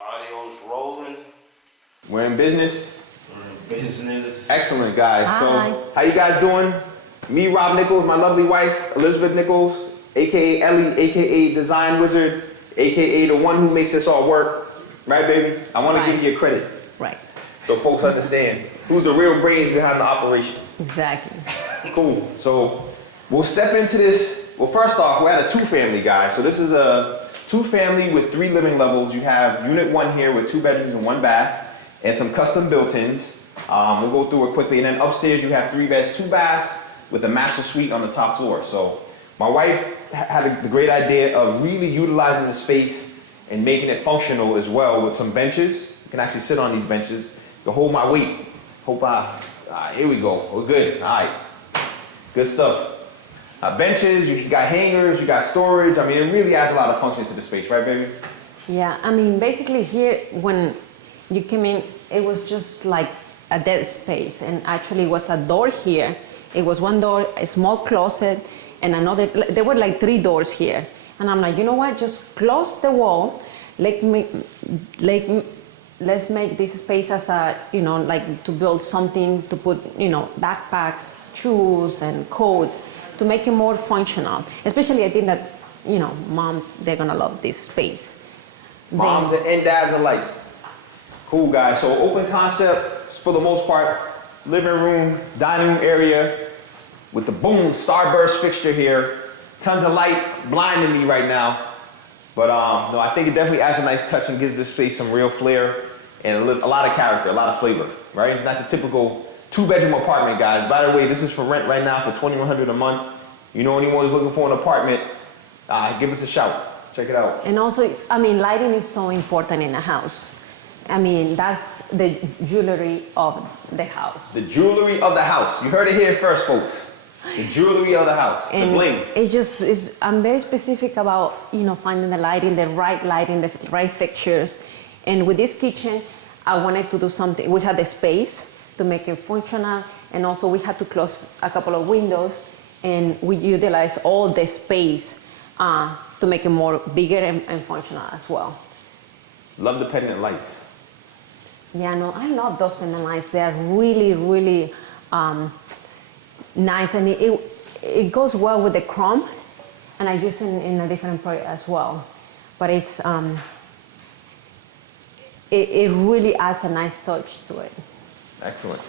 Audio's rolling. We're in business. Business. Excellent, guys. Hi. So, how you guys doing? Me, Rob Nichols, my lovely wife, Elizabeth Nichols, aka Ellie, aka Design Wizard, aka the one who makes this all work. Right, baby? I want to give you your credit. Right. So folks understand who's the real brains behind the operation. Exactly. Cool. So we'll step into this. Well, first off, we're at a two-family, guys. So this is a two-family with 3 living levels. You have unit 1 here with 2 bedrooms and 1 bath, and some custom built-ins. We'll go through it quickly. And then upstairs you have 3 beds, 2 baths with a master suite on the top floor. So my wife had the great idea of really utilizing the space and making it functional as well with some benches. You can actually sit on these benches to hold my weight. Here we go. We're good. All right. Good stuff. Benches, you got hangers, you got storage. I mean, it really adds a lot of function to the space, right, baby? Yeah, I mean, basically here, when you came in, it was just like a dead space. And actually it was a door here. It was one door, a small closet, and another. There were like 3 doors here. And I'm like, you know what, just close the wall. Let's make this space as a, like to build something to put, backpacks, shoes, and coats to make it more functional. Especially I think that, moms, they're gonna love this space. Moms and dads alike. Cool, guys. So open concept for the most part. Living room, dining room area with the boom starburst fixture here. Tons of light blinding me right now. But no, I think it definitely adds a nice touch and gives this space some real flair and a lot of character, a lot of flavor, right? It's not your typical 2-bedroom apartment, guys. By the way, this is for rent right now for $2,100 a month. You know anyone who's looking for an apartment, give us a shout. Check it out. And also, I mean, lighting is so important in a house. I mean, that's the jewelry of the house. The jewelry of the house. You heard it here first, folks. The jewelry of the house, And the bling. I'm very specific about, finding the lighting, the right fixtures. And with this kitchen, I wanted to do something. We had the space to make it functional, and also we had to close a couple of windows, and we utilized all the space to make it more bigger and functional as well. Love the pendant lights. Yeah, no, I love those pendant lights. They are really, really nice, and it goes well with the chrome, and I use it in a different project as well. But it's it really adds a nice touch to it. Excellent.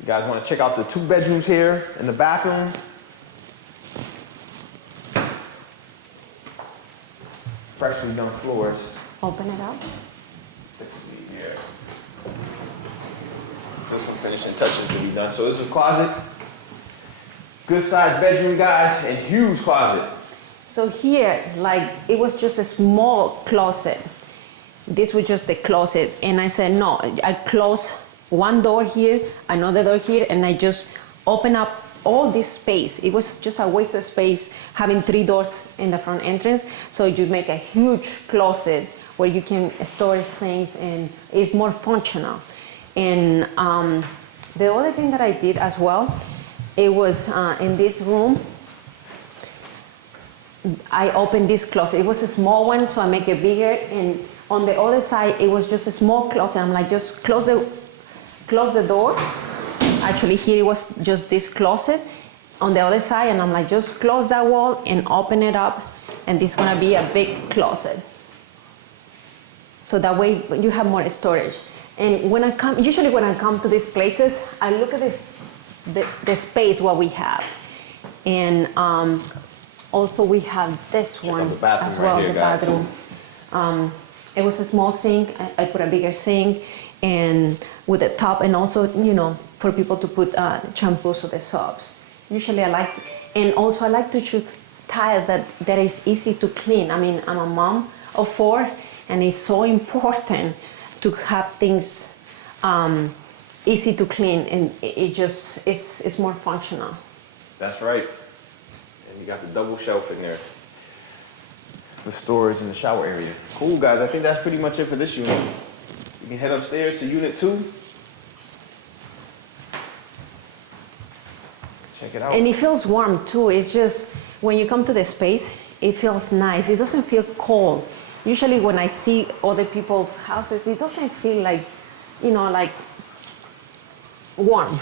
You guys want to check out the 2 bedrooms here in the bathroom? Freshly done floors. Open it up. Let's see here. Still some finishing touches to be done. So this is a closet. Good sized bedroom, guys, and huge closet. So here, it was just a small closet. This was just the closet, and I said, no, I close one door here, another door here, and I just open up all this space. It was just a waste of space having 3 doors in the front entrance, so you make a huge closet where you can store things, and it's more functional. And the other thing that I did as well, it was in this room, I opened this closet. It was a small one, so I make it bigger, and on the other side, it was just a small closet. I'm like, just close the door. Actually, here it was just this closet on the other side, and I'm like, just close that wall and open it up, and this is gonna be a big closet. So that way you have more storage. And usually when I come to these places, I look at the space what we have, and also we have this one as well, the bathroom. It was a small sink. I put a bigger sink, and with the top, and also, for people to put shampoos or the soaps. Usually I like, and also I like to choose tiles that is easy to clean. I mean, I'm a mom of 4, and it's so important to have things easy to clean, and it's more functional. That's right. And you got the double shelf in there. The storage in the shower area. Cool, guys. I think that's pretty much it for this unit. You can head upstairs to unit 2. Check it out. And it feels warm too. It's just, when you come to the space, it feels nice. It doesn't feel cold. usually when I see other people's houses, it doesn't feel like, like warm.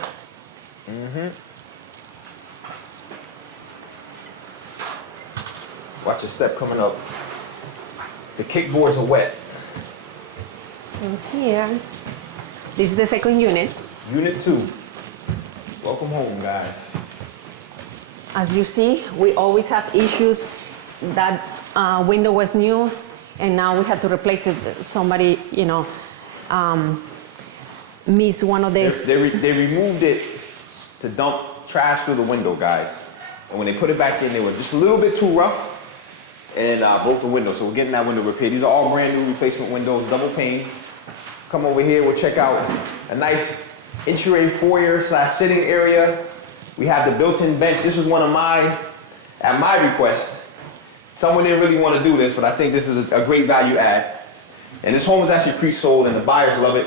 Watch your step coming up. The kickboards are wet. So here, this is the second unit. Unit 2. Welcome home, guys. As you see, we always have issues. That window was new, and now we have to replace it. Somebody, missed one of these. They removed it to dump trash through the window, guys. And when they put it back in, they were just a little bit too rough and broke the window. So we're getting that window repaired. These are all brand new replacement windows, double pane. Come over here, we'll check out a nice entry foyer / sitting area. We have the built-in bench. This was one of at my request. Someone didn't really want to do this, but I think this is a great value add. And this home is actually pre-sold and the buyers love it.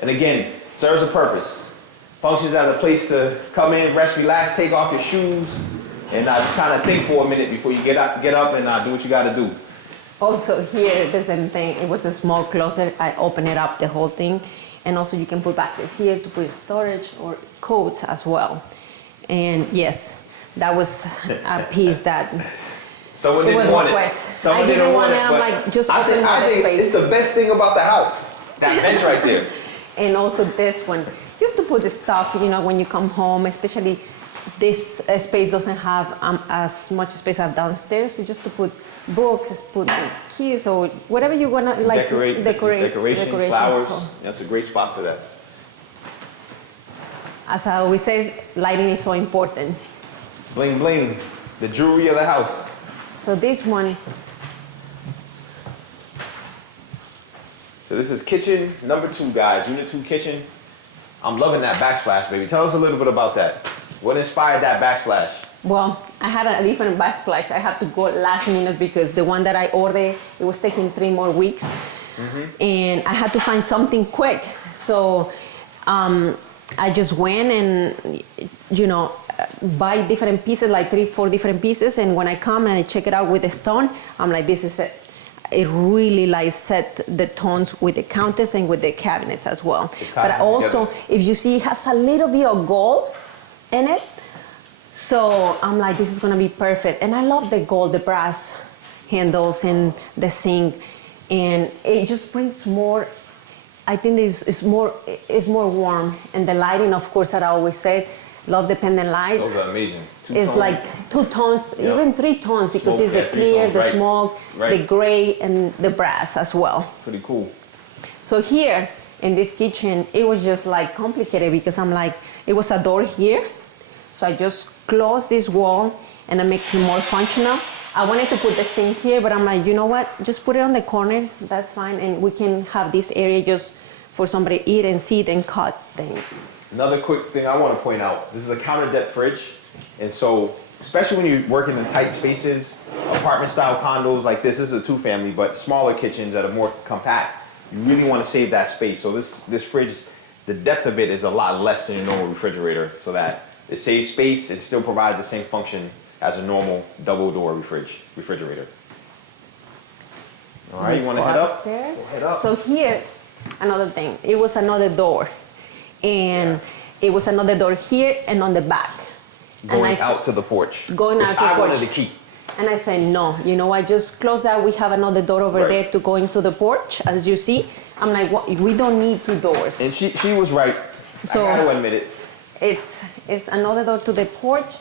And again, serves a purpose. Functions as a place to come in, rest, relax, take off your shoes, and just kind of think for a minute before you get up and do what you got to do. Also here, the same thing. It was a small closet. I opened it up, the whole thing. And also you can put baskets here to put storage or coats as well. And yes, that was a piece that Someone didn't want it. I didn't want it. I'm like, just I think space. it's the best thing about the house. That bench right there. And also this one, just to put the stuff, when you come home, especially this space doesn't have as much space as downstairs. So just to put books, put keys, or whatever you want to like decorations, flowers. That's a great spot for that. As I always say, lighting is so important. Bling bling, the jewelry of the house. So this one. So this is kitchen number 2, guys. Unit 2 kitchen. I'm loving that backsplash, baby. Tell us a little bit about that. What inspired that backsplash? Well, I had a different backsplash. I had to go last minute because the one that I ordered, it was taking 3 more weeks. And I had to find something quick. So I just went and, buy different pieces, like 3-4 different pieces. And when I come and I check it out with the stone, I'm like, this is it. It really set the tones with the counters and with the cabinets as well. But also, if you see, it has a little bit of gold in it. So I'm like, this is gonna be perfect. And I love the gold, the brass handles and the sink. And it just brings more, I think it's more warm. And the lighting, of course, that I always say, love the pendant lights. Those are amazing. It's like 2 tones, even 3 tones, because Smoke, it's the clear, the right. smoke, Right. the gray, and the brass as well. Pretty cool. So here in this kitchen, it was just like complicated because I'm like, it was a door here. So I just closed this wall and I make it more functional. I wanted to put the sink here, but I'm like, you know what? Just put it on the corner, that's fine. And we can have this area just for somebody to eat and sit and cut things. Another quick thing I want to point out, this is a counter depth fridge. And so, especially when you're working in tight spaces, apartment style condos like this is a 2-family, but smaller kitchens that are more compact, you really want to save that space. So this fridge, the depth of it is a lot less than your normal refrigerator, so that it saves space and still provides the same function as a normal double door refrigerator. All right, Let's you want to go head up? upstairs. Head up. So here, another thing, it was another door. And it was another door here and on the back. Going out to the porch. Going out to the porch. I wanted to keep. And I said, no, I just closed that. We have another door over there to go into the porch, as you see. I'm like, well, we don't need 2 doors. And she was right. So I gotta admit it. It's another door to the porch.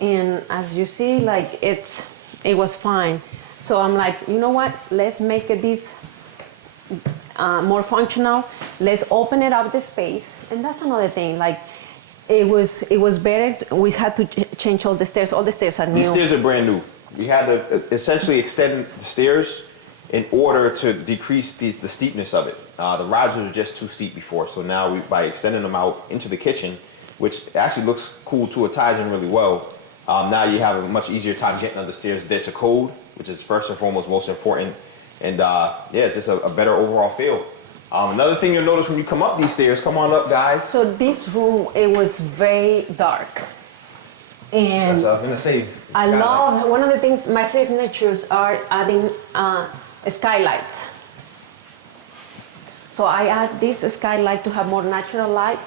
And as you see, like it was fine. So I'm like, you know what? Let's make this more functional. Let's open it up the space. And that's another thing. Like it was better. We had to change all the stairs. All the stairs are new. These stairs are brand new. We had to essentially extend the stairs in order to decrease the steepness of it. The risers were just too steep before. So now by extending them out into the kitchen, which actually looks cool too, it ties in really well. Now you have a much easier time getting up the stairs. There's a code, which is first and foremost most important. And it's just a better overall feel. Another thing you'll notice when you come up these stairs, come on up, guys. So this room, it was very dark. And That's what I was gonna say. I love, one of the things, my signatures are adding skylights. So I add this skylight to have more natural light.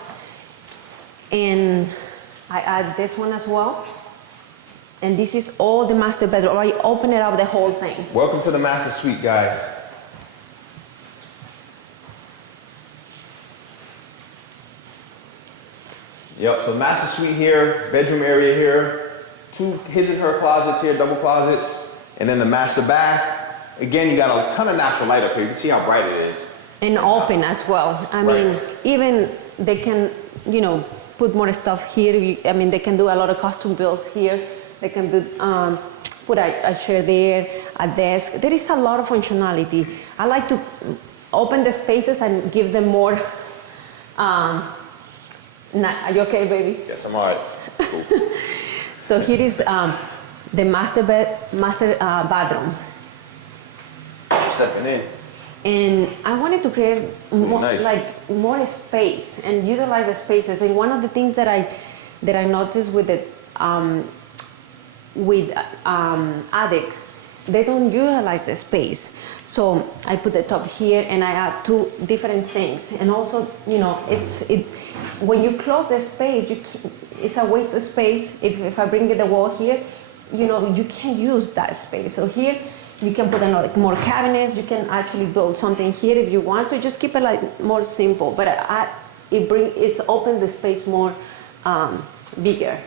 And I add this one as well. And this is all the master bedroom. I open it up, the whole thing. Welcome to the master suite, guys. Yep, so master suite here, bedroom area here, 2 his and her closets here, double closets, and then the master bath. Again, you got a ton of natural light up here. You can see how bright it is. And open as well. I mean, even they can, put more stuff here. I mean, they can do a lot of custom builds here. They can put a chair there, a desk. There is a lot of functionality. I like to open the spaces and give them more. Are you okay, baby? Yes, I'm all right. Cool. So here is the master bathroom. Stepping in. And I wanted to create more, Nice. more space and utilize the spaces. And one of the things that I noticed with the addicts, they don't utilize the space. So I put the top here and I add 2 different sinks. And also, when you close the space, it's a waste of space. If I bring the wall here, you can't use that space. So here, you can put more cabinets. You can actually build something here if you want to. Just keep it more simple. But it opens the space more bigger.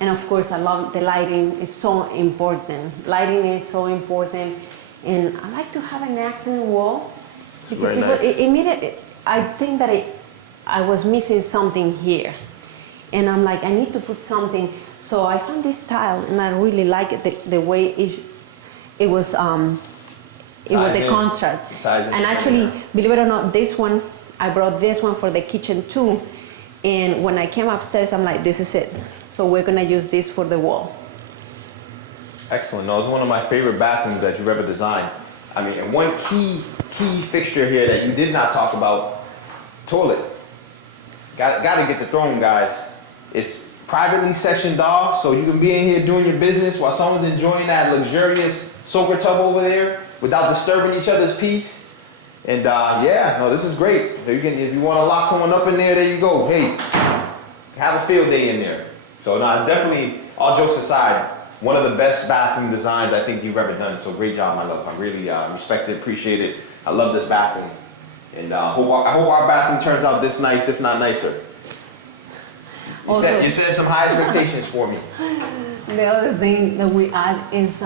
And of course, I love the lighting. It's so important. Lighting is so important. And I like to have an accent wall. Because I think that I was missing something here. And I'm like, I need to put something. So I found this tile, and I really like it, the way it was the contrast. And actually, believe it or not, this one, I brought this one for the kitchen too. And when I came upstairs, I'm like, this is it. So we're gonna use this for the wall. Excellent. No, it's one of my favorite bathrooms that you've ever designed. I mean, and one key fixture here that you did not talk about, toilet. Got to get the throne, guys. It's privately sectioned off, so you can be in here doing your business while someone's enjoying that luxurious soaker tub over there without disturbing each other's peace. And this is great. So if you want to lock someone up in there you go. Hey, have a field day in there. So it's definitely, all jokes aside, one of the best bathroom designs I think you've ever done. So great job, my love. I really respect it, appreciate it. I love this bathroom. And I hope our bathroom turns out this nice, if not nicer. You set some high expectations for me. The other thing that we add is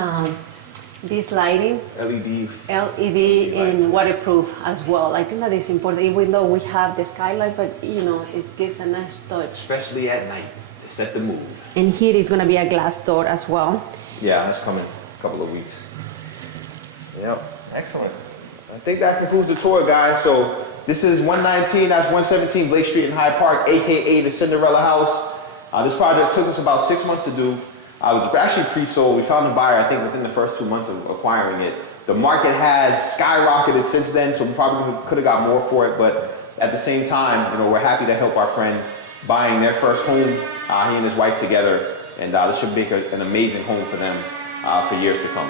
this lighting. LED and waterproof as well. I think that is important, even though we have the skylight, but it gives a nice touch. Especially at night, to set the mood. And here is gonna be a glass door as well. Yeah, that's coming in a couple of weeks. Yep, excellent. I think that concludes the tour, guys. So this is 119, that's 117 Blake Street in Hyde Park, AKA the Cinderella house. This project took us about 6 months to do. It was actually pre-sold. We found a buyer, I think, within the first 2 months of acquiring it. The market has skyrocketed since then, so we probably could have got more for it. But at the same time, we're happy to help our friend buying their first home, he and his wife together. And this should make an amazing home for them for years to come.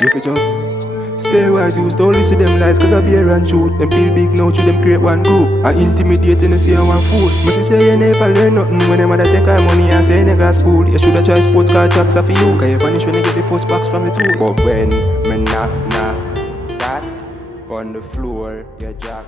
You could just stay wise, you don't listen them lies, cause I bear and shoot. Them feel big now, through them create one group. I intimidate and see one fool. Must say you never learn nothing when them mother take our money and say you got school. You shoulda try sports car tracks for you, cause you vanish when you get the first box from the tool. But when me knock, that on the floor, you drop.